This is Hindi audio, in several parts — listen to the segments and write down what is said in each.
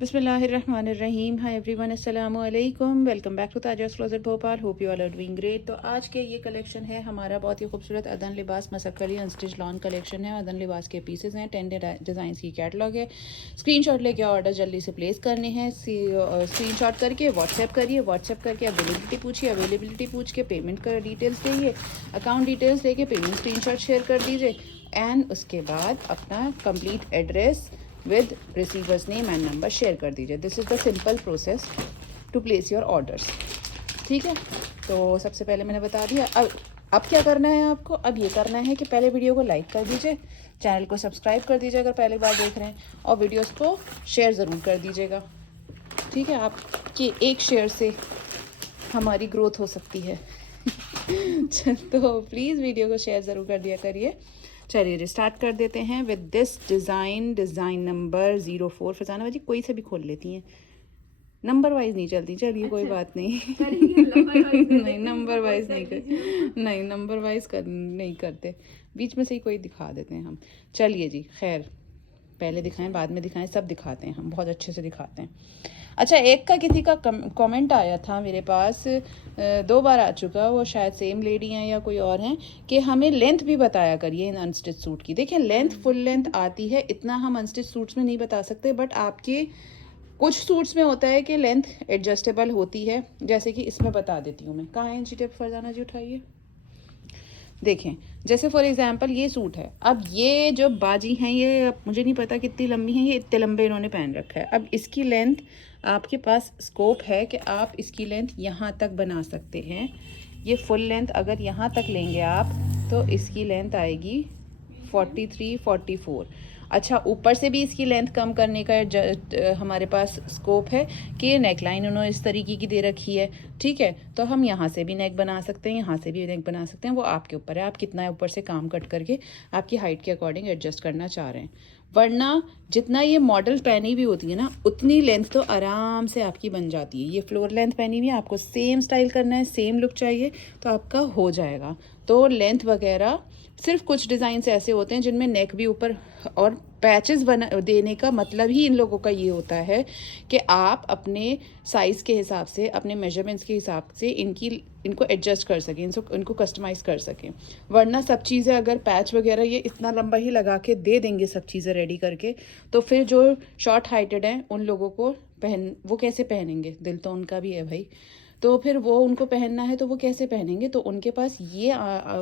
बिस्मिल्लाहिर्रहमानिर्रहीम। हाय एवरीवन, अस्सलामु अलैकुम। Welcome back to Taja's closet Bhopal. Hope you all are doing great. तो आज के ये कलेक्शन है हमारा बहुत ही खूबसूरत अदन Libas Masakkali unstitch lawn collection है। अदन लिबास के पीसेस हैं, 10 डिज़ाइंस की कैटलॉग है। स्क्रीनशॉट लेके ऑर्डर जल्दी से प्लेस करने हैं। स्क्रीनशॉट करके व्हाट्सएप करिए, व्हाट्सएप करके अवेलेबिलिटी पूछिए, अवेलेबिलिटी पूछ के पेमेंट का डिटेल्स देइए, अकाउंट डिटेल्स लेके पेमेंट स्क्रीनशॉट शेयर कर दीजिए एंड उसके बाद अपना complete address with receivers name and number share कर दीजिए। This is the simple process to place your orders. ठीक है, तो सबसे पहले मैंने बता दिया। अब क्या करना है आपको? अब ये करना है कि पहले वीडियो को लाइक कर दीजिए, चैनल को सब्सक्राइब कर दीजिए अगर पहली बार देख रहे हैं, और वीडियोस को शेयर ज़रूर कर दीजिएगा। ठीक है, आपके एक शेयर से हमारी ग्रोथ हो सकती है। तो प्लीज़ वीडियो को शेयर ज़रूर कर दिया करिए। चलिए स्टार्ट कर देते हैं with this design number 04। Farzana बाजी कोई से भी खोल लेती हैं, नंबर वाइज नहीं चलती। चलिए अच्छा, कोई बात नहीं। नहीं नंबर वाइज नहीं नंबर वाइज नहीं करते, बीच में से ही कोई दिखा देते हैं हम। चलिए जी, खैर पहले दिखाएं बाद में दिखाएं, सब दिखाते हैं हम, बहुत अच्छे से दिखाते हैं। अच्छा, एक का किसी का कमेंट आया था मेरे पास, 2 बार आ चुका, वो शायद सेम लेडी हैं या कोई और हैं, कि हमें लेंथ भी बताया करिए इन अनस्टिच सूट की। देखिए लेंथ फुल लेंथ आती है, इतना हम अनस्टिच सूट्स में नहीं बता सकते, बट आपके कुछ सूट्स में होता है कि लेंथ एडजस्टेबल होती है, जैसे कि इसमें बता देती हूँ मैं। कहाँ है इंची टेप फरजाना जी, उठाइए। देखें, जैसे फॉर एग्जांपल ये सूट है, अब ये जो बाजी हैं ये अब मुझे नहीं पता कितनी लंबी हैं, ये इतने लंबे इन्होंने पहन रखा है। अब इसकी लेंथ आपके पास स्कोप है कि आप इसकी लेंथ यहाँ तक बना सकते हैं। ये फुल लेंथ अगर यहाँ तक लेंगे आप तो इसकी लेंथ आएगी 43-44। अच्छा, ऊपर से भी इसकी लेंथ कम करने का हमारे पास स्कोप है कि नेक लाइन उन्होंने इस तरीके की दे रखी है। ठीक है, तो हम यहाँ से भी नेक बना सकते हैं, यहाँ से भी नेक बना सकते हैं, वो आपके ऊपर है, आप कितना ऊपर से काम कट करके आपकी हाइट के अकॉर्डिंग एडजस्ट करना चाह रहे हैं। वरना जितना ये मॉडल पहनी हुई होती है ना, उतनी लेंथ तो आराम से आपकी बन जाती है। ये फ्लोर लेंथ पहनी हुई है, आपको सेम स्टाइल करना है, सेम लुक चाहिए तो आपका हो जाएगा। तो लेंथ वगैरह सिर्फ कुछ डिज़ाइन ऐसे होते हैं जिनमें नेक भी ऊपर, और पैचेस बना देने का मतलब ही इन लोगों का ये होता है कि आप अपने साइज़ के हिसाब से, अपने मेजरमेंट्स के हिसाब से इनको एडजस्ट कर सकें, इनको कस्टमाइज़ कर सकें। वरना सब चीज़ें अगर पैच वगैरह ये इतना लंबा ही लगा के दे देंगे सब चीज़ें रेडी करके, तो फिर जो शॉर्ट हाइटेड हैं उन लोगों को वो कैसे पहनेंगे? दिल तो उनका भी है भाई, तो फिर वो उनको पहनना है तो वो कैसे पहनेंगे? तो उनके पास ये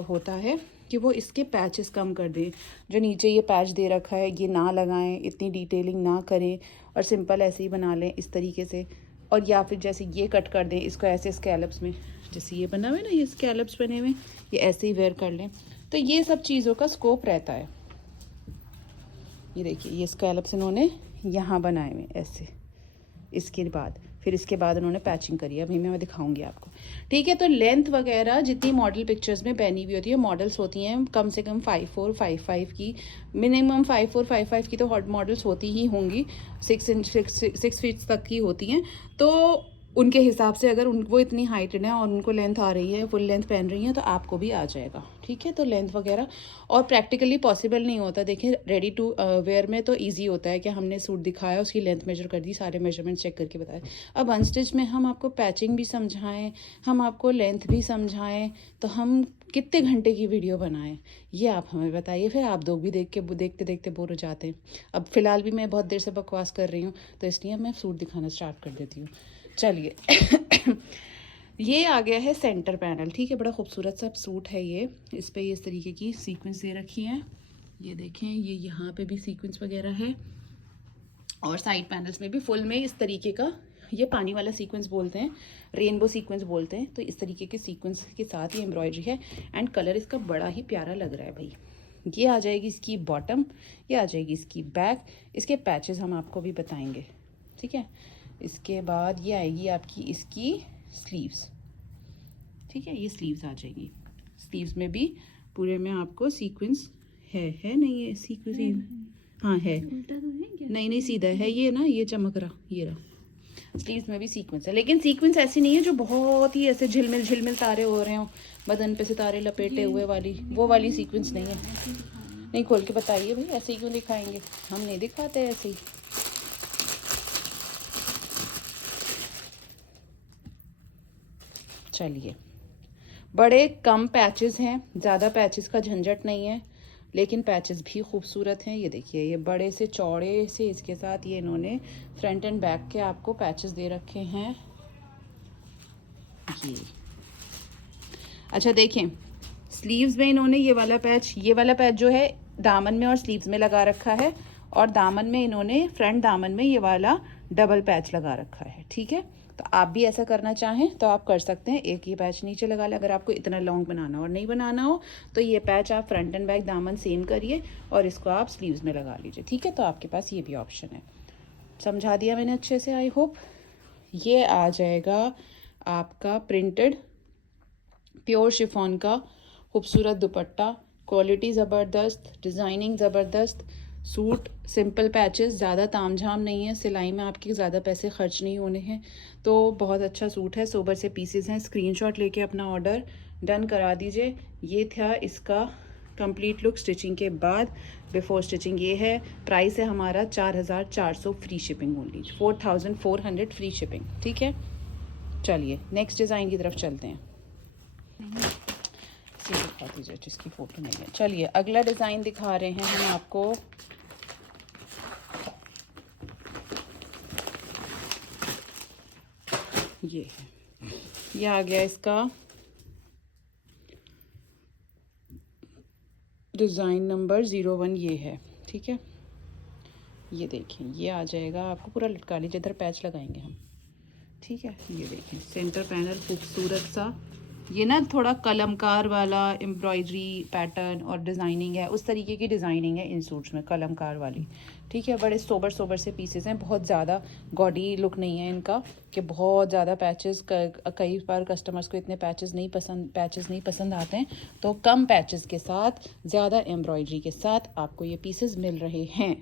होता है कि वो इसके पैचेस कम कर दें। जो नीचे ये पैच दे रखा है ये ना लगाएं, इतनी डिटेलिंग ना करें, और सिंपल ऐसे ही बना लें इस तरीके से। और या फिर जैसे ये कट कर दें इसको ऐसे स्कैलप्स में, जैसे ये बना हुआ है ना, ये स्कैलप्स बने हुए, ये ऐसे ही वेयर कर लें। तो ये सब चीज़ों का स्कोप रहता है। ये देखिए, ये स्कैलप्स इन्होंने यहाँ बनाए हुए ऐसे, इसके बाद फिर इसके बाद उन्होंने पैचिंग करी है, अभी मैं दिखाऊंगी आपको। ठीक है, तो लेंथ वगैरह जितनी मॉडल पिक्चर्स में पहनी हुई होती है, मॉडल्स होती हैं कम से कम 54-55 की, मिनिमम 54-55 की तो हॉट मॉडल्स होती ही होंगी, 6 फीट तक की होती हैं। तो उनके हिसाब से अगर वो इतनी हाइटेड है और उनको लेंथ आ रही है, फुल लेंथ पहन रही हैं, तो आपको भी आ जाएगा। ठीक है, तो लेंथ वगैरह और प्रैक्टिकली पॉसिबल नहीं होता। देखिए रेडी टू वेयर में तो इजी होता है कि हमने सूट दिखाया, उसकी लेंथ मेजर कर दी, सारे मेजरमेंट चेक करके बताए। अब अनस्टिच में हम आपको पैचिंग भी समझाएं, हम आपको लेंथ भी समझाएं, तो हम कितने घंटे की वीडियो बनाएं, ये आप हमें बताइए। फिर आप लोग भी देखते देखते बोर हो जाते हैं। अब फ़िलहाल भी मैं बहुत देर से बकवास कर रही हूँ, तो इसलिए मैं सूट दिखाना स्टार्ट कर देती हूँ। चलिए ये आ गया है सेंटर पैनल। ठीक है, बड़ा खूबसूरत सा सूट है ये। इस पे इस तरीके की सीक्वेंस दे रखी है, ये देखें, ये यहाँ पे भी सीक्वेंस वगैरह है, और साइड पैनल्स में भी फुल में इस तरीके का, ये पानी वाला सीक्वेंस बोलते हैं, रेनबो सीक्वेंस बोलते हैं। तो इस तरीके के सीक्वेंस के साथ ही एम्ब्रॉयडरी है, एंड कलर इसका बड़ा ही प्यारा लग रहा है भाई। ये आ जाएगी इसकी बॉटम, ये आ जाएगी इसकी बैक, इसके पैचेस हम आपको भी बताएंगे। ठीक है, इसके बाद ये आएगी आपकी इसकी स्लीव्स। ठीक है, ये स्लीव्स आ जाएगी। स्लीव्स में भी पूरे में आपको सीक्वेंस है नहीं है सीक्वेंस? हाँ है, उल्टा तो नहीं क्या? नहीं सीधा है ये ना, ये चमक रहा, ये रहा। स्लीव्स में भी सीक्वेंस है, लेकिन सीक्वेंस ऐसी नहीं है जो बहुत ही ऐसे झिलमिल झिलमिल तारे हो रहे हो, बदन पे सितारे लपेटे हुए वाली, वो वाली सीक्वेंस नहीं है। नहीं, खोल के बताइए भाई, ऐसे ही क्यों दिखाएंगे? हम नहीं दिखाते ऐसे ही। चलिए, बड़े कम पैचेस हैं, ज़्यादा पैचेस का झंझट नहीं है, लेकिन पैचेस भी खूबसूरत हैं। ये देखिए, ये बड़े से चौड़े से इसके साथ ये इन्होंने फ्रंट एंड बैक के आपको पैचेस दे रखे हैं। ये अच्छा देखें, स्लीव्स में इन्होंने ये वाला पैच जो है दामन में और स्लीव्स में लगा रखा है, और दामन में इन्होंने फ्रंट दामन में ये वाला डबल पैच लगा रखा है। ठीक है, तो आप भी ऐसा करना चाहें तो आप कर सकते हैं। एक ये पैच नीचे लगा ले, अगर आपको इतना लॉन्ग बनाना और नहीं बनाना हो तो ये पैच आप फ्रंट एंड बैक दामन सेम करिए और इसको आप स्लीव्स में लगा लीजिए। ठीक है, तो आपके पास ये भी ऑप्शन है। समझा दिया मैंने अच्छे से, आई होप। ये आ जाएगा आपका प्रिंटेड प्योर शिफॉन का खूबसूरत दुपट्टा, क्वालिटी ज़बरदस्त, डिज़ाइनिंग ज़बरदस्त, सूट सिंपल पैचेस, ज़्यादा तामझाम नहीं है, सिलाई में आपके ज़्यादा पैसे खर्च नहीं होने हैं, तो बहुत अच्छा सूट है। सोबर से पीसेस हैं, स्क्रीनशॉट लेके अपना ऑर्डर डन करा दीजिए। ये था इसका कंप्लीट लुक स्टिचिंग के बाद, बिफोर स्टिचिंग ये है। प्राइस है हमारा 4400 free shipping only, 4400 free shipping. ठीक है, चलिए नेक्स्ट डिज़ाइन की तरफ चलते हैं। दिखा दीजिए जिसकी फ़ोटो नहीं है। चलिए अगला डिज़ाइन दिखा रहे हैं हम आपको। ये है, ये आ गया इसका डिज़ाइन नंबर 01, ये है। ठीक है, ये देखिए, ये आ जाएगा आपको पूरा लटका लीजिए, इधर पैच लगाएंगे हम। ठीक है, ये देखिए सेंटर पैनल खूबसूरत सा, ये ना थोड़ा कलमकार वाला एम्ब्रॉयडरी पैटर्न और डिज़ाइनिंग है, उस तरीके की डिज़ाइनिंग है इन सूट्स में, कलमकार वाली। ठीक है, बड़े सोबर से पीसेस हैं, बहुत ज़्यादा गॉडी लुक नहीं है इनका कि बहुत ज़्यादा पैचेस। कई बार कस्टमर्स को इतने पैचेस नहीं पसंद आते हैं, तो कम पैचेस के साथ ज़्यादा एम्ब्रॉयडरी के साथ आपको ये पीसेस मिल रहे हैं।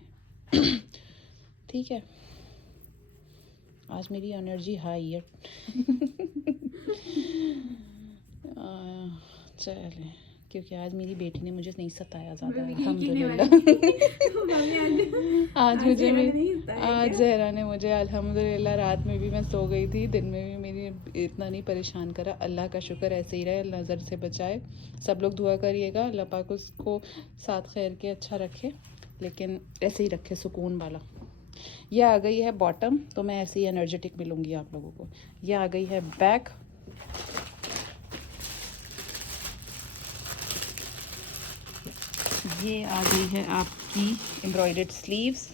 ठीक है, आज मेरी एनर्जी हाई है। चले, क्योंकि आज मेरी बेटी ने मुझे नहीं सताया ज़्यादा, अल्हम्दुलिल्लाह। आज जहरा ने मुझे अल्हम्दुलिल्लाह, रात में भी मैं सो गई थी, दिन में भी मेरी इतना नहीं परेशान करा। अल्लाह का शुक्र, ऐसे ही रहे, नज़र से बचाए। सब लोग दुआ करिएगा, अल्लाह पाक उसको साथ खैर के अच्छा रखे, लेकिन ऐसे ही रखे सुकून वाला। यह आ गई है बॉटम, तो मैं ऐसे ही एनर्जेटिक मिलूँगी आप लोगों को। यह आ गई है बैक, ये आ गई है आपकी एम्ब्रॉयडर्ड स्लीव्स,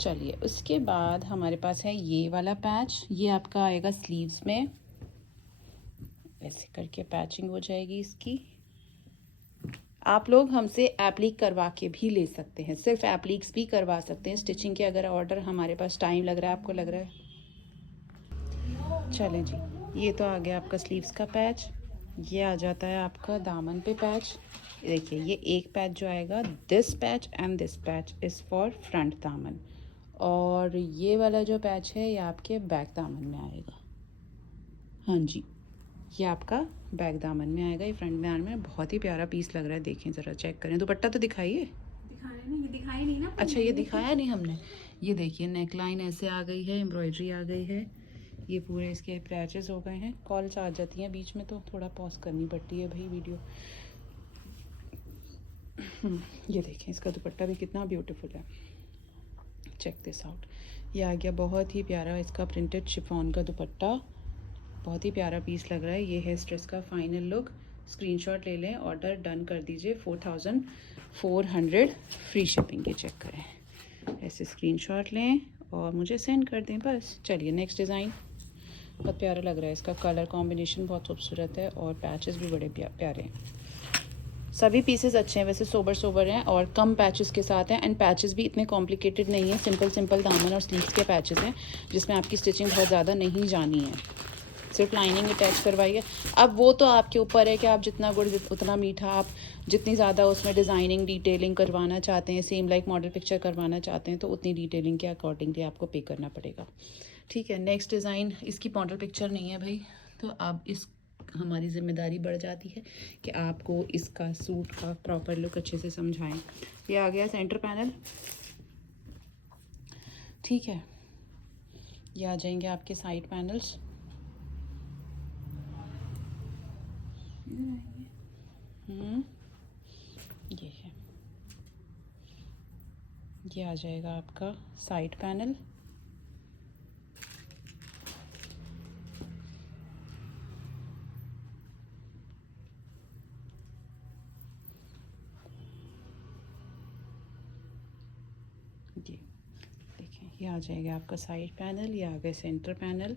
चलिए उसके बाद हमारे पास है ये वाला पैच। ये आपका आएगा स्लीव्स में, ऐसे करके पैचिंग हो जाएगी इसकी। आप लोग हमसे एप्लीक करवा के भी ले सकते हैं, सिर्फ एप्लीक्स भी करवा सकते हैं स्टिचिंग के, अगर ऑर्डर हमारे पास टाइम लग रहा है, आपको लग रहा है। चलें जी, ये तो आ गया आपका स्लीव्स का पैच। ये आ जाता है आपका दामन पे पैच। देखिए, ये एक पैच जो आएगा, this patch and this patch is for front दामन, और ये वाला जो पैच है ये आपके बैक दामन में आएगा। हाँ जी, ये आपका बैक दामन में आएगा, ये फ्रंट दामन में। बहुत ही प्यारा पीस लग रहा है, देखें ज़रा, चेक करें। दुपट्टा तो दिखाइए। दिखाया नहीं ना। अच्छा, ये दिखाया नहीं हमने। ये देखिए, नेक लाइन ऐसे आ गई है, एम्ब्रॉयडरी आ गई है, ये पूरे इसके पैचेस हो गए हैं। कॉल्स आ जाती हैं बीच में, तो थोड़ा पॉज करनी पड़ती है भाई वीडियो। ये देखें, इसका दुपट्टा भी कितना ब्यूटीफुल है, चेक दिस आउट। ये आ गया बहुत ही प्यारा इसका प्रिंटेड शिफॉन का दुपट्टा, बहुत ही प्यारा पीस लग रहा है। ये है इस ड्रेस का फाइनल लुक। स्क्रीनशॉट ले लें, ऑर्डर डन कर दीजिए। 4400 फ्री शिपिंग के, चेक करें, ऐसे स्क्रीनशॉट लें और मुझे सेंड कर दें बस। चलिए नेक्स्ट डिज़ाइन, बहुत प्यारा लग रहा है, इसका कलर कॉम्बिनेशन बहुत खूबसूरत है और पैचेस भी बड़े प्यारे हैं। सभी पीसेस अच्छे हैं, वैसे सोबर हैं और कम पैचेस के साथ हैं, एंड पैचेस भी इतने कॉम्प्लिकेटेड नहीं है, सिंपल दामन और स्लीव्स के पैचेस हैं, जिसमें आपकी स्टिचिंग बहुत ज़्यादा नहीं जानी है, सिर्फ लाइनिंग अटैच करवाइए। अब वो तो आपके ऊपर है कि आप जितना गुड़ उतना मीठा, आप जितनी ज़्यादा उसमें डिज़ाइनिंग डिटेलिंग करवाना चाहते हैं, सेम लाइक मॉडल पिक्चर करवाना चाहते हैं, तो उतनी डिटेलिंग के अकॉर्डिंगली आपको पे करना पड़ेगा। ठीक है, नेक्स्ट डिज़ाइन, इसकी मॉडल पिक्चर नहीं है भाई, तो अब इस हमारी जिम्मेदारी बढ़ जाती है कि आपको इसका सूट का प्रॉपर लुक अच्छे से समझाएं। ये आ गया सेंटर पैनल, ठीक है। ये आ जाएंगे आपके साइड पैनल्स, ये है, ये आ जाएगा आपका साइड पैनल। ये देखें, ये आ जाएगा आपका साइड पैनल, ये आ गया सेंटर पैनल।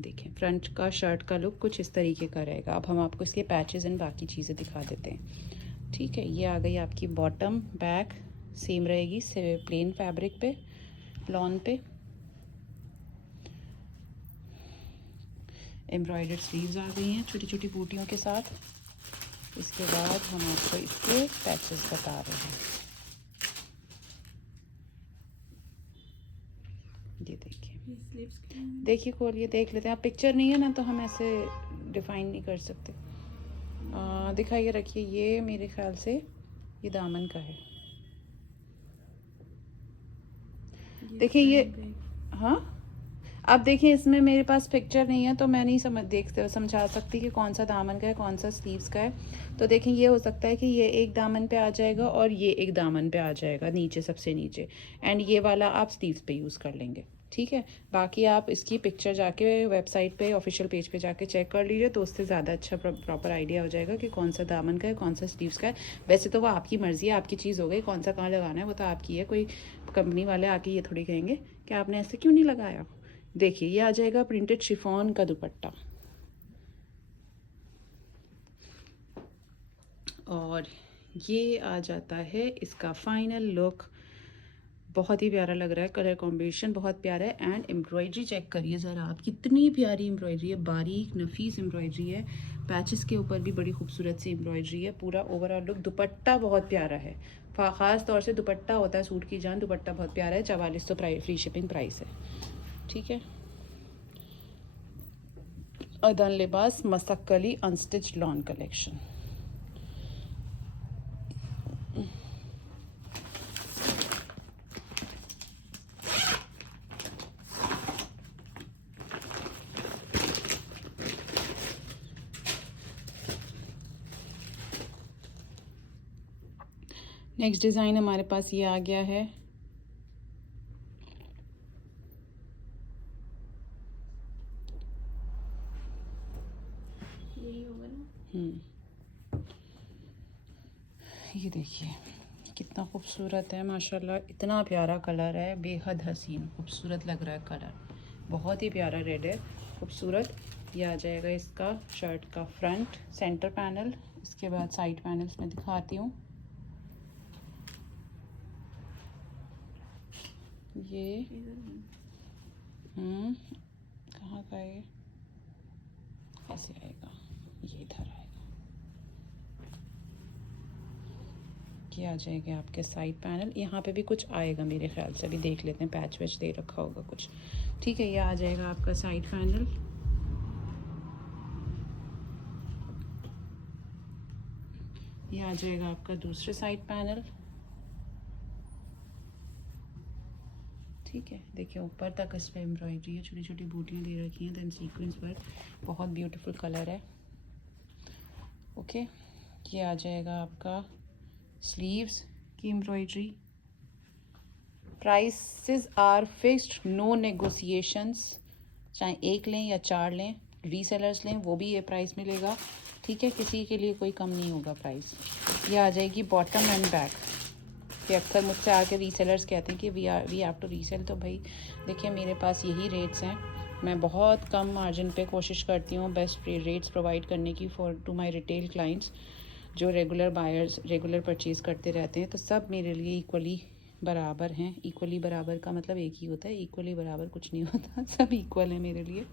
देखें फ्रंट का शर्ट का लुक कुछ इस तरीके का रहेगा। अब हम आपको इसके पैचेस एंड बाकी चीज़ें दिखा देते हैं, ठीक है। ये आ गई आपकी बॉटम, बैक सेम रहेगी प्लेन फैब्रिक पे, लॉन पे। एम्ब्रॉयडर्ड स्लीव्स आ गई हैं छोटी छोटी बूटियों के साथ। इसके बाद हम आपको इसके पैचेस बता रहे हैं। ये देखिए खोलिए देख लेते हैं। आप पिक्चर नहीं है ना तो हम ऐसे डिफाइन नहीं कर सकते। दिखाइए, रखिए। ये मेरे ख्याल से ये दामन का है। देखिए ये, हाँ अब देखिए इसमें मेरे पास पिक्चर नहीं है तो मैं नहीं समझा सकती कि कौन सा दामन का है कौन सा स्लीव्स का है। तो देखें ये हो सकता है कि ये एक दामन पे आ जाएगा और ये एक दामन पे आ जाएगा नीचे, सबसे नीचे, एंड ये वाला आप स्लीव्स पे यूज़ कर लेंगे, ठीक है। बाकी आप इसकी पिक्चर जाके वेबसाइट पे ऑफिशियल पेज पे जाके चेक कर लीजिए तो उससे ज़्यादा अच्छा प्रॉपर आइडिया हो जाएगा कि कौन सा दामन का है कौन सा स्लीव्स का है। वैसे तो वो आपकी मर्ज़ी है, आपकी चीज़ हो गई, कौन सा कहाँ लगाना है वो तो आपकी है। कोई कंपनी वाले आके ये थोड़ी कहेंगे कि आपने ऐसे क्यों नहीं लगाया। देखिए ये आ जाएगा प्रिंटेड शिफॉन का दुपट्टा, और ये आ जाता है इसका फाइनल लुक। बहुत ही प्यारा लग रहा है, कलर कॉम्बिनेशन बहुत प्यारा है। एंड एम्ब्रॉयडरी चेक करिए ज़रा आप, कितनी प्यारी एम्ब्रॉयडरी है, बारीक नफीस एम्ब्रॉयडरी है। पैचेस के ऊपर भी बड़ी खूबसूरत सी एम्ब्रॉयडरी है। पूरा ओवरऑल लुक, दुपट्टा बहुत प्यारा है, ख़ास तौर से दुपट्टा होता है सूट की जान। दुपट्टा बहुत प्यारा है। 44 तो फ्री शिपिंग प्राइस है, ठीक है। Adan Libas Maskali unstitched lawn collection. Next design हमारे पास ये आ गया है। ये देखिए कितना खूबसूरत है माशाल्लाह, इतना प्यारा कलर है, बेहद हसीन खूबसूरत लग रहा है कलर, बहुत ही प्यारा रेड है, खूबसूरत। ये आ जाएगा इसका शर्ट का फ्रंट सेंटर पैनल। इसके बाद साइड पैनल्स में दिखाती हूँ। ये कहाँ का है, ऐसे आएगा, ये इधर आएगा। ये आ जाएंगे आपके साइड पैनल। यहाँ पे भी कुछ आएगा मेरे ख्याल से, अभी देख लेते हैं, पैच वैच दे रखा होगा कुछ, ठीक है। ये आ जाएगा आपका साइड पैनल। ये आ जाएगा आपका दूसरे साइड पैनल, ठीक है। देखिए ऊपर तक इस पर एम्ब्रॉयडरी है, छोटी छोटी बूटियाँ दे रखी हैं, देन सीक्वेंस पर, बहुत ब्यूटीफुल कलर है, ओके। ये आ जाएगा आपका स्लीव्स की embroidery. Prices are fixed, no negotiations, चाहे एक लें या 4 लें, रीसेलर्स लें वो भी ये प्राइस मिलेगा, ठीक है। किसी के लिए कोई कम नहीं होगा प्राइस। ये आ जाएगी बॉटम एंड बैक। कि अक्सर मुझसे आके रीसेलर्स कहते हैं कि वी हैव टू रीसेल, तो भाई देखिए मेरे पास यही रेट्स हैं। मैं बहुत कम मार्जिन पे कोशिश करती हूँ बेस्ट रेट्स प्रोवाइड करने की for to my retail clients जो रेगुलर बायर्स रेगुलर परचेज़ करते रहते हैं। तो सब मेरे लिए इक्वली बराबर हैं। इक्वली बराबर का मतलब एक ही होता है, इक्वली बराबर कुछ नहीं होता, सब इक्वल है मेरे लिए।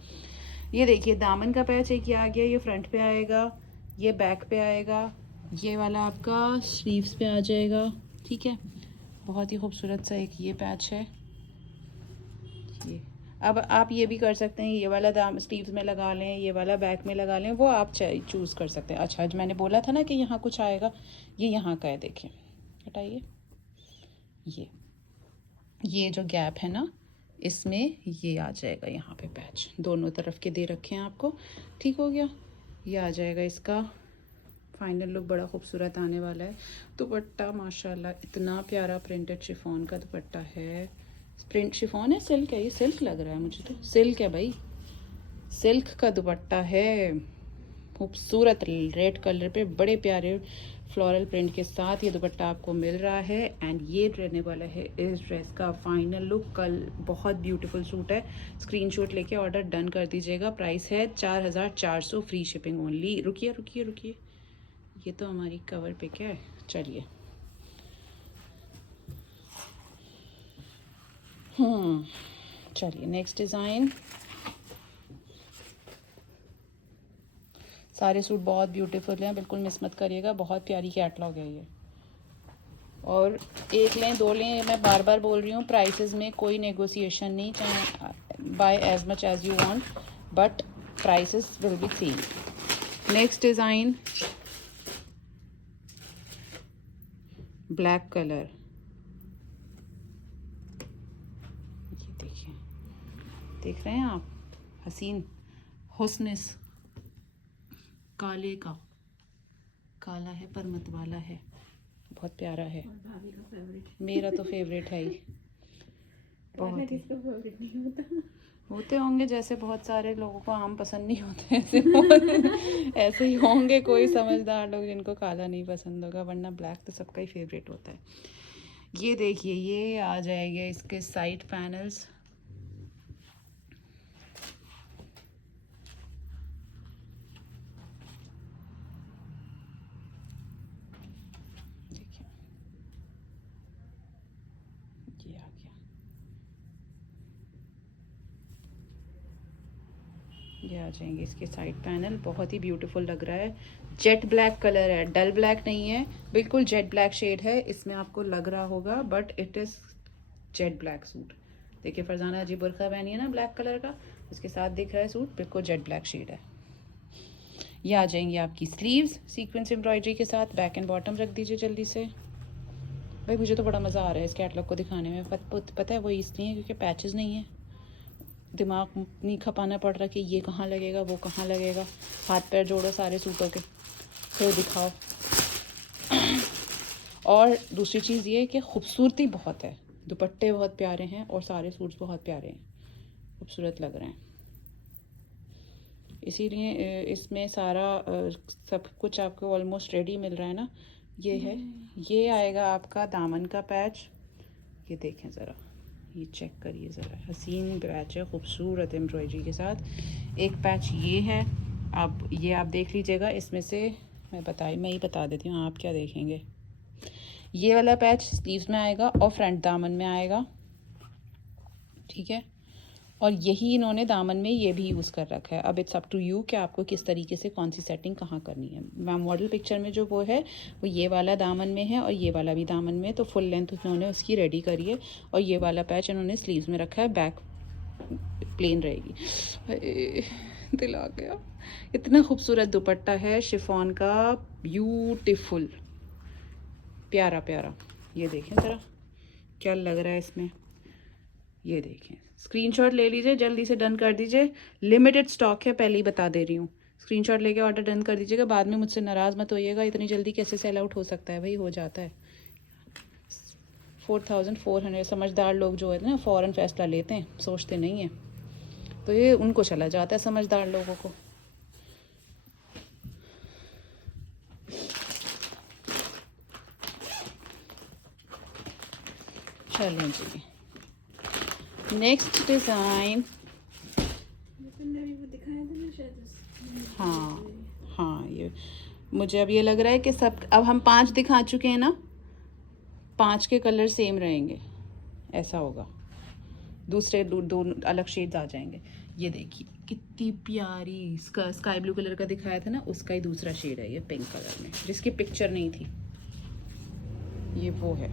ये देखिए दामन का पैच एक ये आ गया, ये फ्रंट पे आएगा, ये बैक पे आएगा, ये वाला आपका स्लीव्स पे आ जाएगा, ठीक है। बहुत ही खूबसूरत सा एक ये पैच है। ये अब आप ये भी कर सकते हैं, ये वाला दाम स्लीव्स में लगा लें, ये वाला बैक में लगा लें, वो आप चूज़ कर सकते हैं। अच्छा, आज मैंने बोला था ना कि यहाँ कुछ आएगा, ये यहाँ का है, देखिए, हटाइए, ये जो गैप है ना, इसमें ये आ जाएगा यहाँ पे पैच, दोनों तरफ के दे रखे हैं आपको, ठीक हो गया। ये आ जाएगा इसका फाइनल लुक, बड़ा खूबसूरत आने वाला है। दुपट्टा माशाल्लाह इतना प्यारा प्रिंटेड शिफॉन का दुपट्टा है। प्रिंट शिफॉन है, सिल्क है, ये सिल्क लग रहा है मुझे, तो सिल्क है भाई, सिल्क का दुपट्टा है, खूबसूरत रेड कलर पे बड़े प्यारे फ्लोरल प्रिंट के साथ ये दुपट्टा आपको मिल रहा है। एंड ये रहने वाला है इस ड्रेस का फाइनल लुक। कल बहुत ब्यूटीफुल सूट है, स्क्रीनशॉट लेके ऑर्डर डन कर दीजिएगा। प्राइस है 4400, फ्री शिपिंग ओनली। रुकिए रुकिए रुकिए, ये तो हमारी कवर पिक है, चलिए। चलिए नेक्स्ट डिज़ाइन। सारे सूट बहुत ब्यूटीफुल हैं, बिल्कुल मिस मत करिएगा, बहुत प्यारी कैटलॉग है ये। और एक लें दो लें, मैं बार बार बोल रही हूँ, प्राइसेस में कोई नेगोशिएशन नहीं, चाहे buy as much as you want, but prices will be same. Next design, black colour, ये देखिए, देख रहे हैं आप, हसीन हुस्निस, काले का काला है पर मतवाला है, बहुत प्यारा है। भाभी का फेवरेट, मेरा तो फेवरेट है ही, बहुत ही। फेवरेट नहीं होता, होते होंगे, जैसे बहुत सारे लोगों को आम पसंद नहीं होते, ऐसे ही होंगे कोई समझदार लोग जिनको काला नहीं पसंद होगा, वरना ब्लैक तो सबका ही फेवरेट होता है। ये देखिए, ये आ जाएंगे इसके साइड पैनल्स, देखिए ये आ गया, ये आ जाएंगे इसके साइड पैनल, बहुत ही ब्यूटीफुल लग रहा है। जेट ब्लैक कलर है, डल ब्लैक नहीं है, बिल्कुल जेट ब्लैक शेड है, इसमें आपको लग रहा होगा, but it is jet black suit. देखिए फरजाना जी बुरखा पहनी है ना ब्लैक कलर का, उसके साथ दिख रहा है सूट, बिल्कुल जेट ब्लैक शेड है। ये आ जाएंगी आपकी स्लीव्स सीक्वेंस एम्ब्रॉयडरी के साथ। बैक एंड बॉटम रख दीजिए जल्दी से। भाई मुझे तो बड़ा मज़ा आ रहा है इस कैटलॉग को दिखाने में, पता है वो इसलिए क्योंकि पैचेस नहीं है, दिमाग नहीं खपाना पड़ रहा कि ये कहाँ लगेगा वो कहाँ लगेगा, हाथ पैर जोड़ो सारे सूटों के फिर दिखाओ। और दूसरी चीज़ ये कि खूबसूरती बहुत है, दुपट्टे बहुत प्यारे हैं और सारे सूट्स बहुत प्यारे हैं, खूबसूरत लग रहे हैं, इसीलिए इसमें सारा सब कुछ आपको ऑलमोस्ट रेडी मिल रहा है ना। ये है, ये आएगा आपका दामन का पैच, ये देखें ज़रा, ये चेक करिए ज़रा, हसीन पैच है खूबसूरत एम्ब्रॉयडरी के साथ। एक पैच ये है, अब ये आप देख लीजिएगा, इसमें से मैं ही बता देती हूँ, आप क्या देखेंगे। ये वाला पैच स्लीव्स में आएगा और फ्रंट दामन में आएगा, ठीक है, और यही इन्होंने दामन में ये भी यूज़ कर रखा है। अब इट्स अप टू यू कि आपको किस तरीके से कौन सी सेटिंग कहाँ करनी है। मैं मॉडल पिक्चर में जो वो है वो ये वाला दामन में है और ये वाला भी दामन में, तो फुल लेंथ उन्होंने उसकी रेडी करी है, और ये वाला पैच इन्होंने स्लीव्स में रखा है, बैक प्लेन रहेगी। दिल आ गया, इतना खूबसूरत दुपट्टा है शिफॉन का, ब्यूटीफुल, प्यारा प्यारा। ये देखें ज़रा क्या लग रहा है इसमें, ये देखें, स्क्रीनशॉट ले लीजिए, जल्दी से डन कर दीजिए, लिमिटेड स्टॉक है, पहले ही बता दे रही हूँ। स्क्रीनशॉट लेके ऑर्डर डन कर दीजिएगा, बाद में मुझसे नाराज़ मत होइएगा, इतनी जल्दी कैसे सेल आउट हो सकता है, भाई हो जाता है। 4400, समझदार लोग जो है ना फ़ौरन फैसला लेते हैं, सोचते नहीं हैं, तो ये उनको चला जाता है समझदार लोगों को। चलें जी, नेक्स्ट डिज़ाइन। हाँ हाँ, ये मुझे अब ये लग रहा है कि सब, अब हम 5 दिखा चुके हैं ना, 5 के कलर सेम रहेंगे, ऐसा होगा, दूसरे दो अलग शेड्स आ जाएंगे। ये देखिए कितनी प्यारी, स्काई ब्लू कलर का दिखाया था ना, उसका ही दूसरा शेड है ये पिंक कलर में, जिसकी पिक्चर नहीं थी, ये वो है।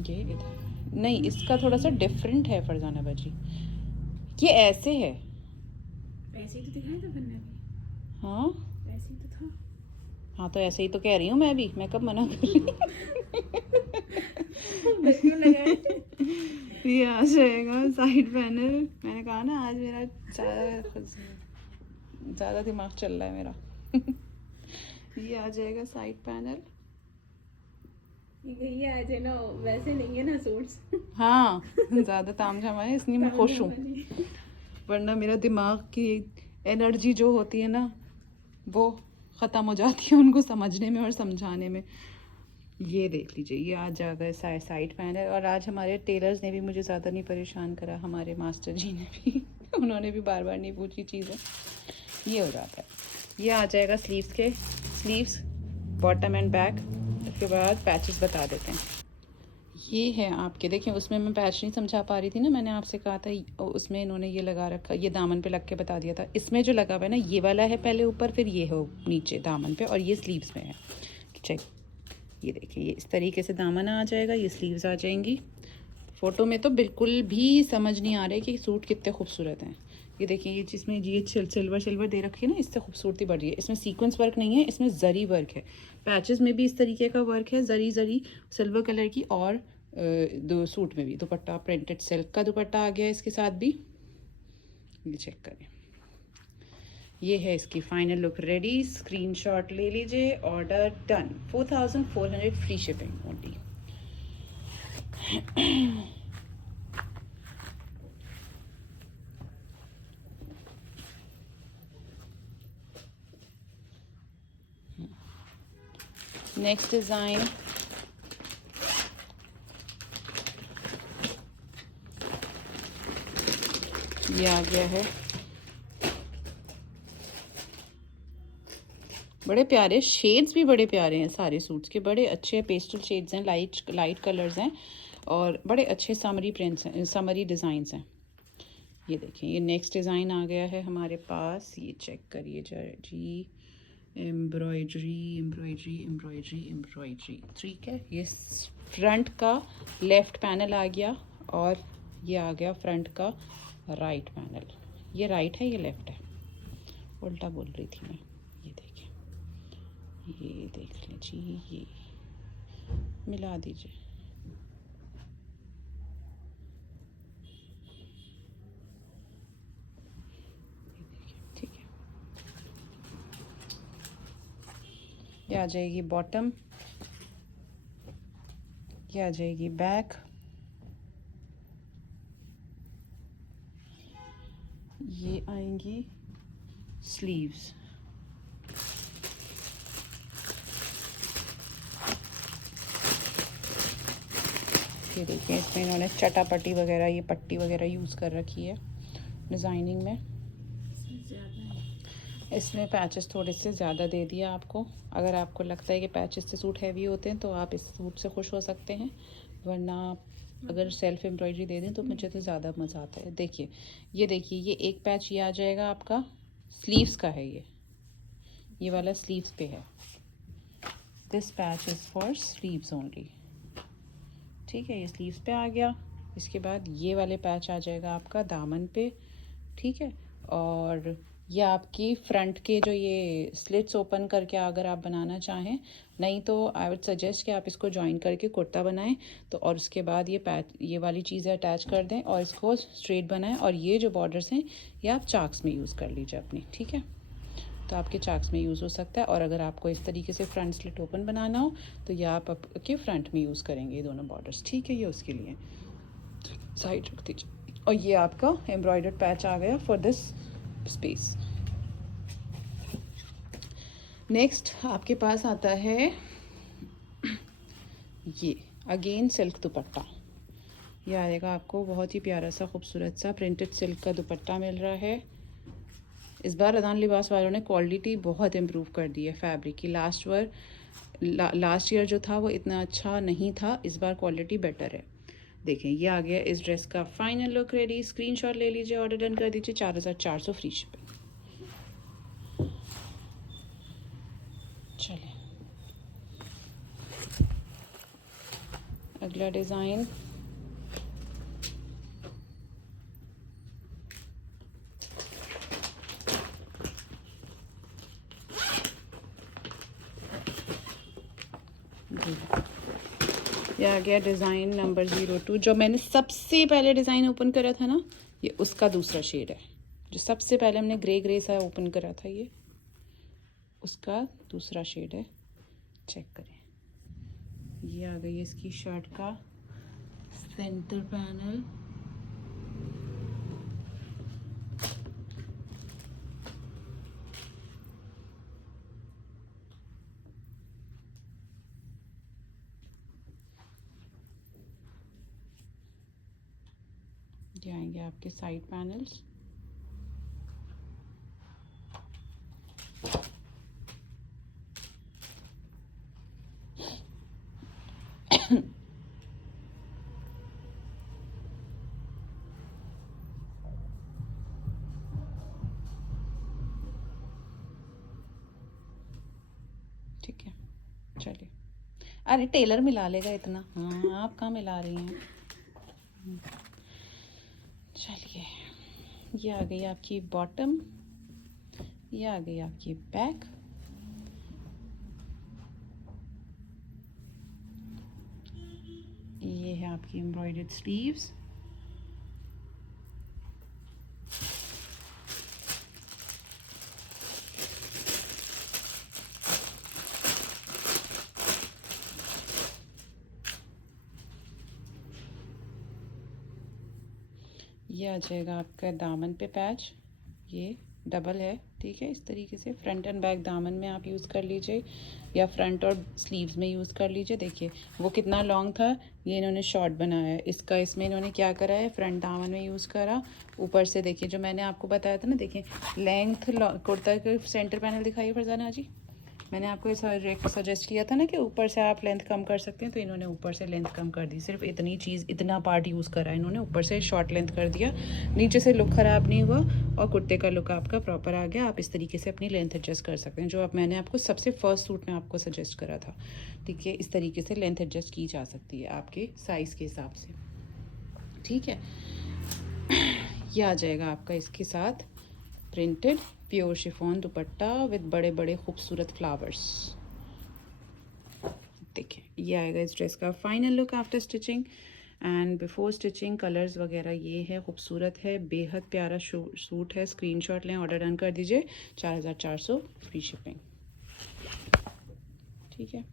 ये इधर नहीं, इसका थोड़ा सा डिफरेंट है फरजाना बाजी, ये ऐसे है। ऐसे ही तो दिखाया था बनने भी। हाँ ऐसे ही तो था। हाँ, तो ऐसे ही तो कह रही हूँ मैं भी, मैं कब मना कर रही बस क्यों लगाए? ये आ जाएगा साइड पैनल। मैंने कहा ना आज मेरा ज़्यादा दिमाग चल रहा है मेरा। ये आ जाएगा साइड पैनल। ये आ जाए ना, वैसे नहीं है ना सूट्स। हाँ, ज़्यादा तामझाम है इसलिए मैं खुश हूँ, वाली। वरना मेरा दिमाग की एनर्जी जो होती है ना वो ख़त्म हो जाती है उनको समझने में और समझाने में। ये देख लीजिए, ये आज जाएगा साइड पैनल। और आज हमारे टेलर्स ने भी मुझे ज़्यादा नहीं परेशान करा, हमारे मास्टर जी ने भी उन्होंने भी बार बार नहीं पूछी चीज़ें। ये हो जाता है। ये आ जाएगा स्लीव्स के, स्लीव्स बॉटम एंड बैक। उसके बाद पैचेस बता देते हैं। ये है आपके, देखिए उसमें मैं पैच नहीं समझा पा रही थी ना, मैंने आपसे कहा था उसमें इन्होंने ये लगा रखा, ये दामन पे लग के बता दिया था। इसमें जो लगा हुआ है ना, ये वाला है पहले ऊपर, फिर ये हो नीचे दामन पे, और ये स्लीव्स में है। चेक, ये देखिए, ये इस तरीके से दामन आ जाएगा, ये स्लीव्स आ जाएंगी। फ़ोटो में तो बिल्कुल भी समझ नहीं आ रहा है कि सूट कितने खूबसूरत हैं। ये देखिए, ये जिसमें ये सिल्वर सिल्वर दे रखी है ना, इससे खूबसूरती बढ़ रही है। इसमें सीक्वेंस वर्क नहीं है, इसमें जरी वर्क है। पैचेस में भी इस तरीके का वर्क है, जरी जरी सिल्वर कलर की। और दो सूट में भी दुपट्टा प्रिंटेड सिल्क का दुपट्टा आ गया इसके साथ भी। ये चेक करें, ये है इसकी फाइनल लुक रेडी। स्क्रीनशॉट ले लीजिए, order done. 4400 free shipping only. Next design, ये आ गया है। बड़े प्यारे शेड्स भी बड़े प्यारे हैं सारे सूट्स के, बड़े अच्छे पेस्टल शेड्स हैं, लाइट कलर्स हैं, और बड़े अच्छे समरी प्रिंट्स हैं, समरी डिज़ाइंस हैं। ये देखिए, ये नेक्स्ट डिज़ाइन आ गया है हमारे पास। ये चेक करिए जी, एम्ब्रॉयडरी एम्ब्रॉयडरी एम्ब्रॉयडरी एम्ब्रॉयडरी, ठीक है। ये फ्रंट का लेफ़्ट पैनल आ गया, और ये आ गया फ्रंट का राइट पैनल। ये राइट है, ये लेफ़्ट है, उल्टा बोल रही थी मैं। ये देखिए, ये देख लीजिए, ये मिला दीजिए। ठीक है, ये आ जाएगी बॉटम, ये आ जाएगी बैक, ये आएंगी स्लीव्स। ये देखिए, इसमें इन्होंने चटापट्टी वगैरह, ये पट्टी वगैरह यूज़ कर रखी है डिज़ाइनिंग में। इसमें पैचेस थोड़े से ज़्यादा दे दिया आपको। अगर आपको लगता है कि पैचेस से सूट हैवी होते हैं तो आप इस सूट से खुश हो सकते हैं, वरना अगर सेल्फ एम्ब्रॉयडरी दे दें तो मुझे तो ज़्यादा मज़ा आता है। देखिए, ये देखिए, ये एक पैच ये आ जाएगा आपका स्लीव्स का है, ये वाला स्लीव्स पे है। This patch is for sleeves only, ठीक है। ये स्लीव्स पे आ गया। इसके बाद ये वाले पैच आ जाएगा आपका दामन पे, ठीक है। और ये आपकी फ्रंट के जो ये स्लिट्स ओपन करके अगर आप बनाना चाहें, नहीं तो आई वुड सजेस्ट कि आप इसको जॉइन करके कुर्ता बनाएं, तो और उसके बाद ये पैच, ये वाली चीज़ें अटैच कर दें और इसको स्ट्रेट बनाएं। और ये जो बॉर्डर्स हैं ये आप चाक्स में यूज़ कर लीजिए अपनी, ठीक है। तो आपके चाक्स में यूज़ हो सकता है। और अगर आपको इस तरीके से फ्रंट स्लिट ओपन बनाना हो तो ये आप आपके फ्रंट में यूज़ करेंगे ये दोनों बॉर्डर्स, ठीक है। ये उसके लिए साइड रख दीजिए। और ये आपका एम्ब्रॉयडर्ड पैच आ गया फॉर दिस स्पेस। नेक्स्ट आपके पास आता है ये अगेन सिल्क दुपट्टा। ये आएगा आपको बहुत ही प्यारा सा खूबसूरत सा प्रिंटेड सिल्क का दुपट्टा मिल रहा है। इस बार अदान लिबास वालों ने क्वालिटी बहुत इम्प्रूव कर दी है फैब्रिक की। लास्ट ईयर जो था वो इतना अच्छा नहीं था, इस बार क्वालिटी बेटर है। देखें, ये आ गया इस ड्रेस का फाइनल लुक रेडी। स्क्रीनशॉट ले लीजिए, ऑर्डर डन कर दीजिए। 4400 फ्री शिपिंग। चलें, अगला डिज़ाइन, जी, ये आ गया डिज़ाइन नंबर 02। जो मैंने सबसे पहले डिज़ाइन ओपन करा था ना, ये उसका दूसरा शेड है। जो सबसे पहले हमने ग्रे ग्रे सा ओपन करा था, ये उसका दूसरा शेड है। चेक करें, ये आ गई इसकी शर्ट का सेंटर पैनल। ये आएंगे आपके साइड पैनल्स। ठीक है, चलिए। अरे टेलर मिला लेगा इतना, हाँ आप कहाँ मिला रही हैं। चलिए, ये आ गई आपकी बॉटम, ये आ गई आपकी बैक, ये है आपकी एम्ब्रॉयडर्ड स्लीव्स, ये आ जाएगा आपका दामन पे पैच, ये डबल है, ठीक है। इस तरीके से फ्रंट एंड बैक दामन में आप यूज़ कर लीजिए या फ्रंट और स्लीव्स में यूज़ कर लीजिए। देखिए वो कितना लॉन्ग था, ये इन्होंने शॉर्ट बनाया है इसका। इसमें इन्होंने क्या करा है, फ्रंट दामन में यूज़ करा, ऊपर से देखिए जो मैंने आपको बताया था ना, देखिए लेंथ कुर्ता के सेंटर पैनल दिखाइए फरजाना जी। मैंने आपको सजेस्ट किया था ना कि ऊपर से आप लेंथ कम कर सकते हैं, तो इन्होंने ऊपर से लेंथ कम कर दी। सिर्फ इतनी चीज़, इतना पार्ट यूज़ करा इन्होंने, ऊपर से शॉर्ट लेंथ कर दिया। नीचे से लुक ख़राब नहीं हुआ और कुर्ते का लुक आपका प्रॉपर आ गया। आप इस तरीके से अपनी लेंथ एडजस्ट कर सकते हैं, जो आप मैंने आपको सबसे फर्स्ट सूट में आपको सजेस्ट करा था, ठीक है। इस तरीके से लेंथ एडजस्ट की जा सकती है आपके साइज़ के हिसाब से, ठीक है। यह आ जाएगा आपका इसके साथ printed pure chiffon dupatta with बड़े बड़े खूबसूरत फ्लावर्स। देखिए ये आएगा इस ड्रेस का final look after stitching and before stitching. Colours वगैरह ये है, खूबसूरत है, बेहद प्यारा सूट है। स्क्रीनशॉट लें, ऑर्डर डन कर दीजिए। 4400 फ्री शिपिंग, ठीक है।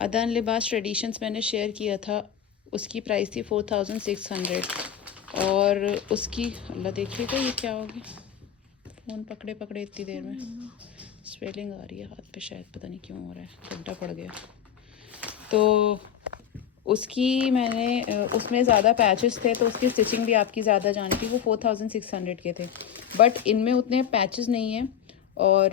अदन लिबास ट्रेडिशंस मैंने शेयर किया था, उसकी प्राइस थी 4600 और उसकी, अल्लाह देखिएगा ये क्या हो गया, फ़ोन पकड़े पकड़े इतनी देर में स्वेलिंग आ रही है हाथ पे, शायद पता नहीं क्यों हो रहा है, गड्ढा पड़ गया। तो उसकी मैंने उसमें ज़्यादा पैचेस थे, तो उसकी स्टिचिंग भी आपकी ज़्यादा जानी थी। वो 4600 के थे, बट इनमें उतने पैचेस नहीं हैं और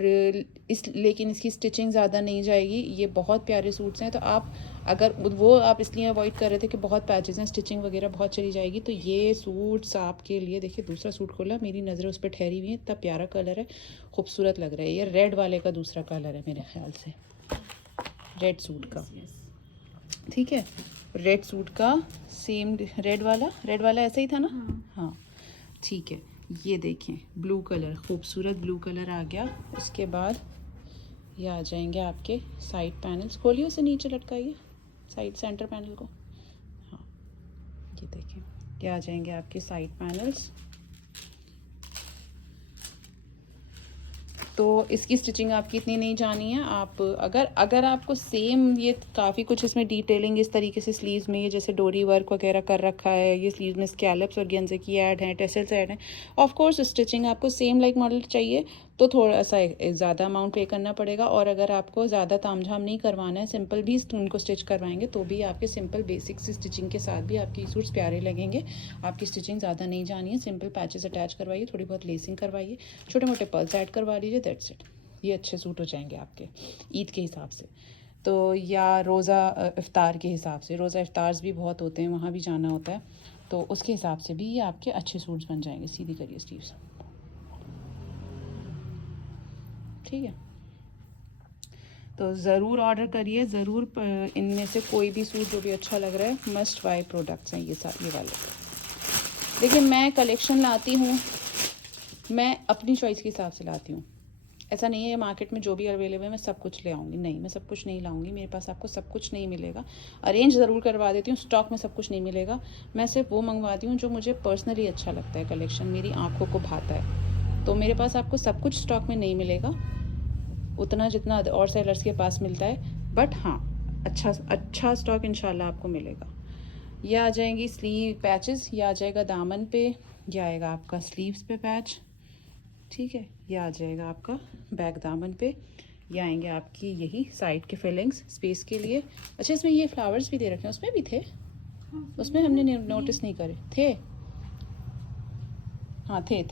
लेकिन इसकी स्टिचिंग ज़्यादा नहीं जाएगी। ये बहुत प्यारे सूट्स हैं, तो आप अगर वो आप इसलिए अवॉइड कर रहे थे कि बहुत पैचेस हैं, स्टिचिंग वगैरह बहुत चली जाएगी, तो ये सूट्स आपके लिए। देखिए दूसरा सूट खोला, मेरी नज़रें उस पर ठहरी हुई हैं, इतना प्यारा कलर है, खूबसूरत लग रहा है। ये रेड वाले का दूसरा कलर है मेरे ख्याल से, रेड सूट का, ठीक है। रेड सूट का सेम रेड वाला ऐसा ही था ना, हाँ ठीक है। ये देखें ब्लू कलर, खूबसूरत ब्लू कलर आ गया। उसके बाद ये आ जाएंगे आपके साइड पैनल्स, खोलिए उसे नीचे लटकाइए साइड सेंटर पैनल को, हाँ ये देखें, ये आ जाएंगे आपके साइड पैनल्स। तो इसकी स्टिचिंग आपकी इतनी नहीं जानी है। आप अगर आपको सेम, ये काफ़ी कुछ इसमें डिटेलिंग इस तरीके से स्लीव्स में, ये जैसे डोरी वर्क वगैरह कर रखा है, ये स्लीव्स में स्कैलप्स और गेंजे की ऐड हैं, टेसल्स ऐड हैं। ऑफ कोर्स स्टिचिंग आपको सेम लाइक मॉडल चाहिए तो थोड़ा सा ज़्यादा अमाउंट पे करना पड़ेगा, और अगर आपको ज़्यादा तामझाम नहीं करवाना है, सिंपल भी उनको स्टिच करवाएंगे तो भी आपके सिंपल बेसिक सी स्टिचिंग के साथ भी आपकी सूट्स प्यारे लगेंगे। आपकी स्टिचिंग ज़्यादा नहीं जानी है, सिंपल पैचेस अटैच करवाइए, थोड़ी बहुत लेसिंग करवाइए, छोटे मोटे पर्ल्स ऐड करवा लीजिए, दैट्स इट। ये अच्छे सूट हो जाएंगे आपके ईद के हिसाब से, तो या रोज़ा इफ्तार के हिसाब से। रोज़ा इफ्तार्स भी बहुत होते हैं, वहाँ भी जाना होता है, तो उसके हिसाब से भी ये आपके अच्छे सूट्स बन जाएंगे। सीधी करिए स्लीव्स, ठीक है। तो ज़रूर ऑर्डर करिए, ज़रूर। इनमें से कोई भी सूट जो भी अच्छा लग रहा है, मस्ट बाय प्रोडक्ट्स हैं ये वाले। देखिए मैं कलेक्शन लाती हूँ, मैं अपनी चॉइस के हिसाब से लाती हूँ। ऐसा नहीं है ये मार्केट में जो भी अवेलेबल है मैं सब कुछ ले आऊँगी, नहीं, मैं सब कुछ नहीं लाऊंगी, मेरे पास आपको सब कुछ नहीं मिलेगा। अरेंज ज़रूर करवा देती हूँ, स्टॉक में सब कुछ नहीं मिलेगा। मैं सिर्फ वो मंगवाती हूँ जो मुझे पर्सनली अच्छा लगता है, कलेक्शन मेरी आँखों को भाता है। तो मेरे पास आपको सब कुछ स्टॉक में नहीं मिलेगा उतना जितना और सेलर्स के पास मिलता है, बट हाँ अच्छा स्टॉक इंशाल्लाह आपको मिलेगा। ये आ जाएंगी स्लीव पैचेस, ये आ जाएगा दामन पे, ये आएगा आपका स्लीव्स पे पैच, ठीक है। ये आ जाएगा आपका बैक दामन पे, ये आएंगे आपकी यही साइड के फिलिंग्स स्पेस के लिए। अच्छा इसमें ये फ्लावर्स भी दे रखे हैं, उसमें भी थे, उसमें हमने नोटिस नहीं करे थे, हाँ थे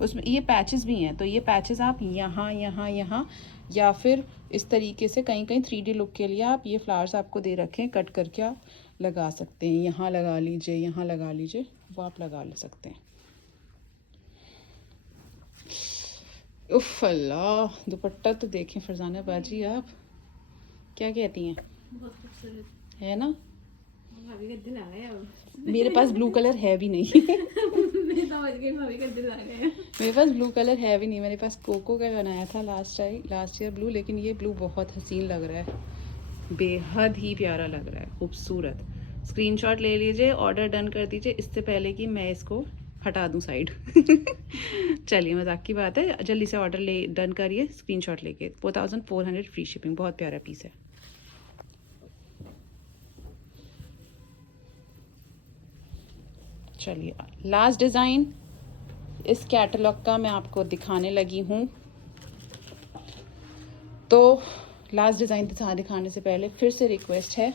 उसमें। ये पैचेस भी हैं, तो ये पैचेस आप यहाँ यहाँ यहाँ या फिर इस तरीके से कहीं कहीं 3D लुक के लिए आप ये फ्लावर्स आपको दे रखे हैं, कट करके आप लगा सकते हैं। यहाँ लगा लीजिए, यहाँ लगा लीजिए, वो आप लगा ले सकते हैं। उफ अल्लाह, दुपट्टा तो देखें फरजाना बाजी, आप क्या कहती हैं? बहुत खूबसूरत है ना? भाभी का दिल आ गया अब। मेरे पास ब्लू कलर है भी नहीं मैं समझ गई भाभी का दिल आ गया। मेरे पास ब्लू कलर है भी नहीं, मेरे पास कोको का बनाया था लास्ट ईयर ब्लू, लेकिन ये ब्लू बहुत हसीन लग रहा है, बेहद ही प्यारा लग रहा है, खूबसूरत। स्क्रीनशॉट ले लीजिए, ऑर्डर डन कर दीजिए इससे पहले कि मैं इसको हटा दूं साइड चलिए मजाक की बात है, जल्दी से ऑर्डर ले डन करिए स्क्रीनशॉट लेके। 4400 फ्री शिपिंग, बहुत प्यारा पीस है। चलिए लास्ट डिज़ाइन इस कैटलॉग का मैं आपको दिखाने लगी हूँ। तो लास्ट डिज़ाइन दिखाने से पहले फिर से रिक्वेस्ट है,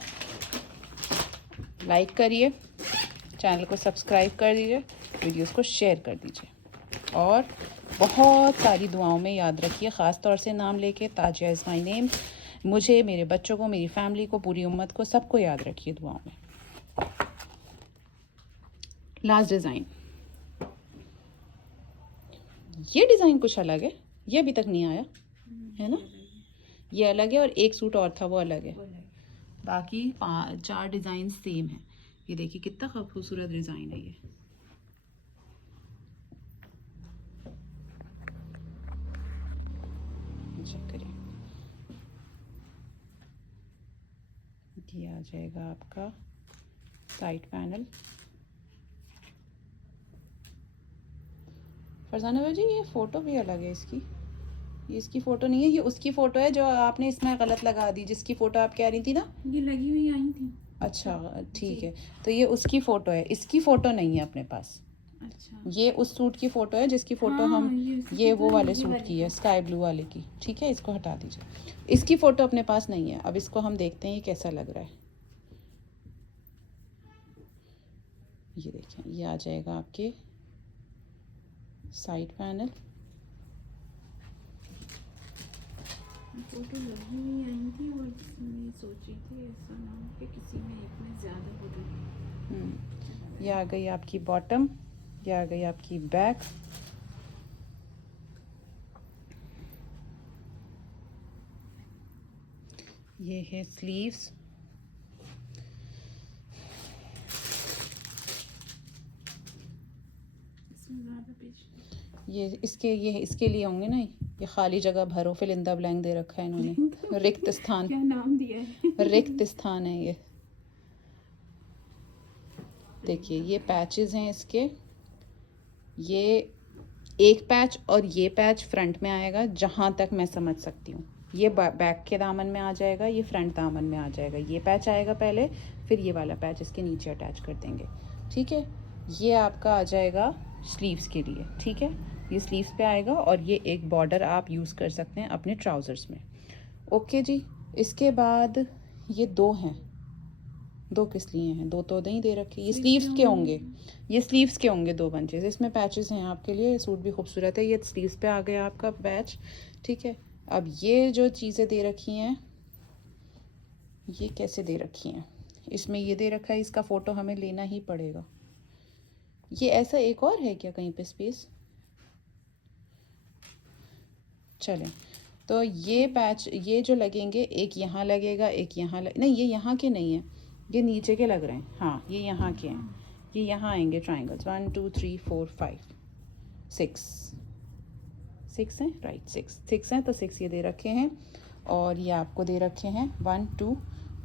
लाइक करिए, चैनल को सब्सक्राइब कर दीजिए, वीडियोस को शेयर कर दीजिए और बहुत सारी दुआओं में याद रखिए, ख़ास तौर से नाम लेके ताजिया इज़ माई नेम, मुझे, मेरे बच्चों को, मेरी फैमिली को, पूरी उम्मत को, सबको याद रखिए दुआओं में। लास्ट डिज़ाइन, ये डिज़ाइन कुछ अलग है, ये अभी तक नहीं आया है ना, ये अलग है और एक सूट और था वो अलग है, बाकी 4 डिज़ाइन सेम है। ये देखिए कितना खूबसूरत डिज़ाइन है ये। चेक करिए, ये आ जाएगा आपका साइड पैनल। फरजाना भाई जी ये फ़ोटो भी अलग है इसकी, ये इसकी फ़ोटो नहीं है, ये उसकी फ़ोटो है जो आपने इसमें गलत लगा दी, जिसकी फ़ोटो आप कह रही थी ना, ये लगी हुई आई थी। अच्छा ठीक है, तो ये उसकी फ़ोटो है, इसकी फ़ोटो नहीं है अपने पास। अच्छा ये उस सूट की फ़ोटो है जिसकी फ़ोटो हाँ, हम ये वो वाले सूट की है, स्काई ब्लू वाले की, ठीक है। इसको हटा दीजिए, इसकी फ़ोटो अपने पास नहीं है। अब इसको हम देखते हैं ये कैसा लग रहा है। ये देखें, ये आ जाएगा आपके साइड पैनल, फोटो लगी हुई आई थी और मैं सोची थी ऐसा ना हो कि किसी में एक में ज़्यादा फोटो। ये आ गई आपकी बॉटम, ये आ गई आपकी बैक, ये है स्लीव्स, इसमें ज़्यादा पेज ये इसके लिए होंगे ना, ये खाली जगह भरो, फिलिंदा ब्लैंक दे रखा है इन्होंने रिक्त स्थान, क्या नाम दिया है रिक्त स्थान है ये। देखिए ये पैचेस हैं इसके, ये एक पैच और ये पैच फ्रंट में आएगा जहाँ तक मैं समझ सकती हूँ, ये बैक के दामन में आ जाएगा, ये फ्रंट दामन में आ जाएगा, ये पैच आएगा पहले, फिर ये वाला पैच इसके नीचे अटैच कर देंगे, ठीक है। ये आपका आ जाएगा स्लीव्स के लिए, ठीक है, ये स्लीव्स पे आएगा और ये एक बॉर्डर आप यूज़ कर सकते हैं अपने ट्राउज़र्स में। ओके जी, इसके बाद ये 2 हैं, 2 किस लिए हैं, 2 तो नहीं दे रखे, ये स्लीव्स के होंगे, ये स्लीव्स के होंगे 2 बंचेस, इसमें पैचेस हैं आपके लिए, सूट भी खूबसूरत है। ये स्लीव्स पे आ गया आपका पैच, ठीक है। अब ये जो चीज़ें दे रखी हैं, ये कैसे दे रखी हैं, इसमें ये दे रखा है, इसका फ़ोटो हमें लेना ही पड़ेगा। ये ऐसा एक और है क्या कहीं पे स्पेस, चलें तो ये पैच, ये जो लगेंगे, एक यहाँ लगेगा, एक यहाँ नहीं, ये यहाँ के नहीं है, ये नीचे के लग रहे हैं, हाँ ये यहाँ के हैं, ये यहाँ आएंगे ट्राइंगल्स, 1 2 3 4 5 6 6 हैं, राइट, 6 हैं, तो 6 ये दे रखे हैं। और ये आपको दे रखे हैं 1 2,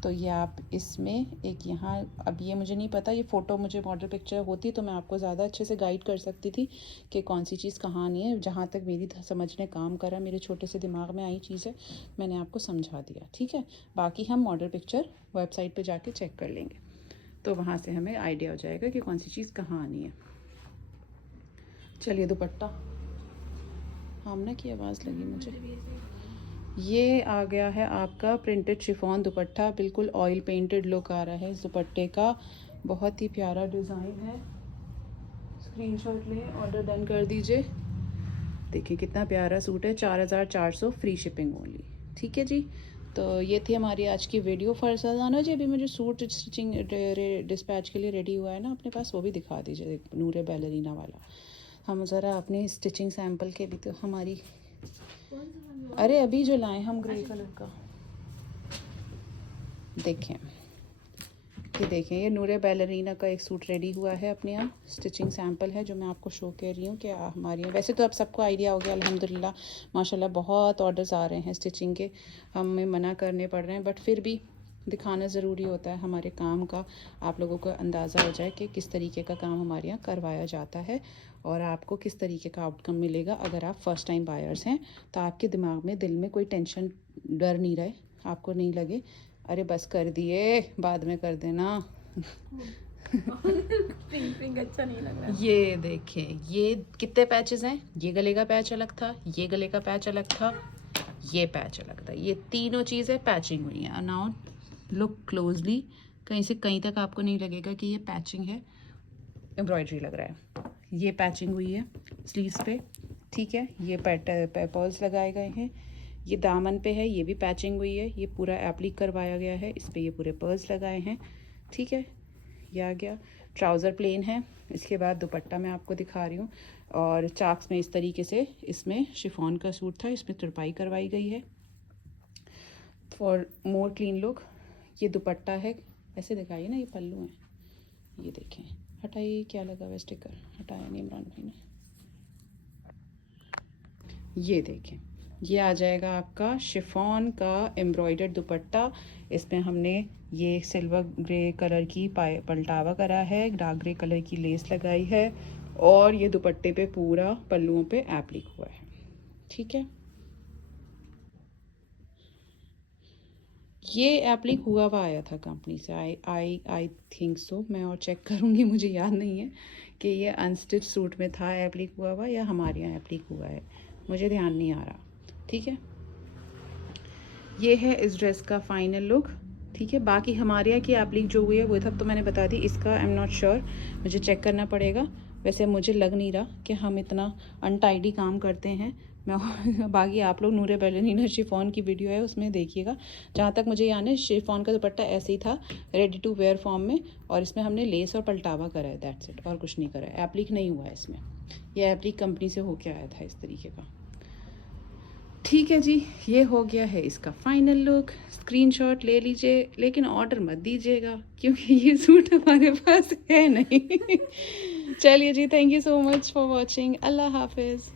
तो ये आप इसमें एक यहाँ, अब ये मुझे नहीं पता, ये फ़ोटो मुझे मॉडल पिक्चर होती तो मैं आपको ज़्यादा अच्छे से गाइड कर सकती थी कि कौन सी चीज़ कहाँ नहीं है। जहाँ तक मेरी समझ ने काम करा, मेरे छोटे से दिमाग में आई चीज़ है, मैंने आपको समझा दिया, ठीक है। बाकी हम मॉडल पिक्चर वेबसाइट पे जाके चेक कर लेंगे, तो वहाँ से हमें आइडिया हो जाएगा कि कौन सी चीज़ कहाँ आनी है। चलिए दुपट्टा, आमना की आवाज़ लगी मुझे। ये आ गया है आपका प्रिंटेड शिफॉन दुपट्टा, बिल्कुल ऑयल पेंटेड लुक आ रहा है इस दुपट्टे का, बहुत ही प्यारा डिज़ाइन है। स्क्रीनशॉट लें, ऑर्डर डन कर दीजिए। देखिए कितना प्यारा सूट है, 4400 फ्री शिपिंग ओनली, ठीक है जी। तो ये थी हमारी आज की वीडियो। फरसाना जी, अभी मुझे सूट स्टिचिंग डिस्पैच के लिए रेडी हुआ है ना अपने पास, वो भी दिखा दीजिए, नूरे बैलरीना वाला। हम ज़रा अपनी स्टिचिंग सैम्पल के भी, तो हमारी, अरे अभी जो लाए हम ग्रे कलर का, देखें, ये देखें, ये नूरे बैलरीना का एक सूट रेडी हुआ है अपने यहाँ, स्टिचिंग सैम्पल है जो मैं आपको शो कर रही हूँ कि हमारी, वैसे तो अब सबको आइडिया हो गया अल्हम्दुलिल्लाह, माशाल्लाह बहुत ऑर्डर्स आ रहे हैं स्टिचिंग के, हमें मना करने पड़ रहे हैं, बट फिर भी दिखाना ज़रूरी होता है हमारे काम का, आप लोगों को अंदाज़ा हो जाए कि किस तरीके का काम हमारे यहाँ करवाया जाता है और आपको किस तरीके का आउटकम मिलेगा। अगर आप फ़र्स्ट टाइम बायर्स हैं तो आपके दिमाग में, दिल में कोई टेंशन, डर नहीं रहे, आपको नहीं लगे अरे बस कर दिए बाद में कर देना। पिंक अच्छा नहीं लग रहा। ये देखें, ये कितने पैचेस हैं, ये गले का पैच अलग था, ये गले का पैच अलग था, ये पैच अलग था, ये तीनों चीज़ें पैचिंग हुई हैं। नाउ लुक क्लोजली, कहीं से कहीं तक आपको नहीं लगेगा कि ये पैचिंग है, एम्ब्रॉयडरी लग रहा है। ये पैचिंग हुई है स्लीव्स पे, ठीक है, ये पर्ल्स लगाए गए हैं, ये दामन पे है, ये भी पैचिंग हुई है, ये पूरा एप्लिक करवाया गया है, इस पे ये पूरे पर्ल्स लगाए हैं, ठीक है। ये आ गया, ट्राउज़र प्लेन है। इसके बाद दुपट्टा मैं आपको दिखा रही हूँ, और चाक्स में इस तरीके से, इसमें शिफॉन का सूट था, इसमें तुरपाई करवाई गई है फॉर मोर क्लीन लुक। ये दुपट्टा है, ऐसे दिखाइए ना, ये पल्लू है, ये देखें, हटाइए क्या लगा हुआ स्टिकर, हटाया नहीं इमरान भाई ने, ये देखें, ये आ जाएगा आपका शिफॉन का एम्ब्रॉयडर्ड दुपट्टा। इसमें हमने ये सिल्वर ग्रे कलर की पलटावा करा है, डार्क ग्रे कलर की लेस लगाई है, और ये दुपट्टे पे पूरा पल्लुओं पे एप्लिक हुआ है, ठीक है। ये एप्लिक हुआ हुआ आया था कंपनी से, आई थिंक सो, मैं और चेक करूँगी, मुझे याद नहीं है कि ये अनस्टिच सूट में था एप्लिक हुआ हुआ या हमारे यहाँ एप्लिक हुआ है, मुझे ध्यान नहीं आ रहा, ठीक है। ये है इस ड्रेस का फाइनल लुक, ठीक है। बाकी हमारे यहाँ की एप्लिक जो हुई है वो सब तो मैंने बता दी, इसका आई एम नॉट श्योर, मुझे चेक करना पड़ेगा। वैसे मुझे लग नहीं रहा कि हम इतना अनटाइडी काम करते हैं। मैं बाकी आप लोग नूरे बैलरीना शिफॉन की वीडियो है उसमें देखिएगा। जहाँ तक मुझे याद है शिफॉन का दुपट्टा ऐसे ही था, रेडी टू वेयर फॉर्म में, और इसमें हमने लेस और पलटावा करा है, दैट्स इट, और कुछ नहीं करा है। एप्लिक नहीं हुआ है इसमें, यह एप्लिक कंपनी से होके आया था इस तरीके का, ठीक है जी। ये हो गया है इसका फाइनल लुक। स्क्रीनशॉट ले लीजिए, लेकिन ऑर्डर मत दीजिएगा क्योंकि ये सूट हमारे पास है नहीं। चलिए जी, thank you so much for watching, अल्लाह हाफिज़।